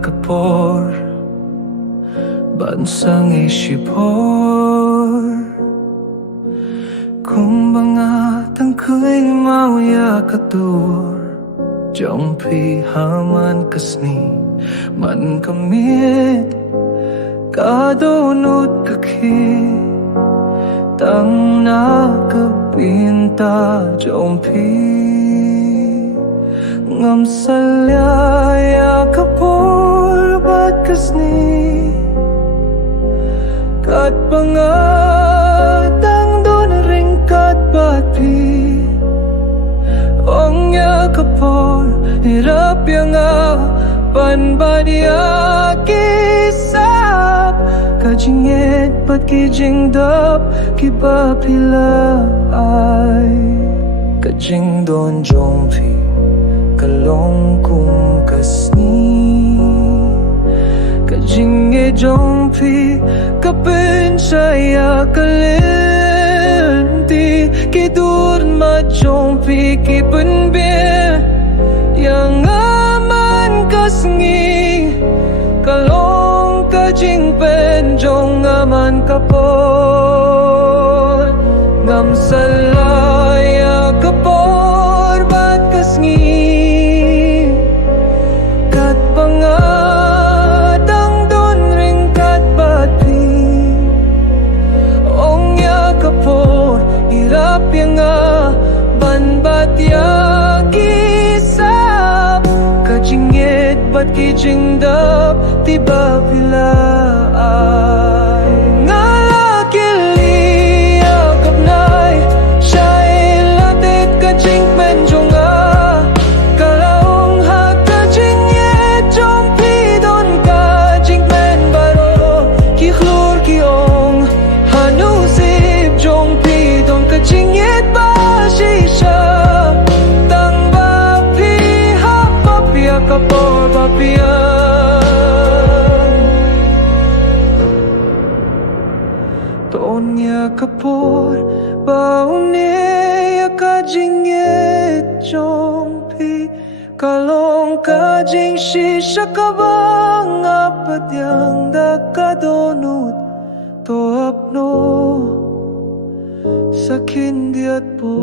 kapor bansang isipor kung bangatang ko'y mauya katur jompi haman kasni man kamit kadunot kaki tang nakapinta jompi ngam salya kapur bat kasni kat pangatang don ring kat batpi ong ya kapur hirap yang panbadia kisap kajinget pat kijing dap kibapila ay kajing don jompi kalong kung kasni kajing e jompi kapin saya kalenti kidur ma jompi kipen be yang aman kasngi kalong kajing pen jong aman kapor ngam salaya kapor bat kasngi kat pangatang don ring kat batpi ong ya kapor hirap yang banbat ya kisap kajinget bat kijing dap tiba pila ay ngalakili akap nai syai latit kajing penjonga kalaong hak kajing yet jompi don kajing pen baro ki khlur ki ong hanusip jompi don kajing yet ba shisha tang ba pi hap papia kapor papia Tonya kapor baune ya kajing yet jompi kalong kajing shisha kabang apat yang dakadonut to apno sakin diat po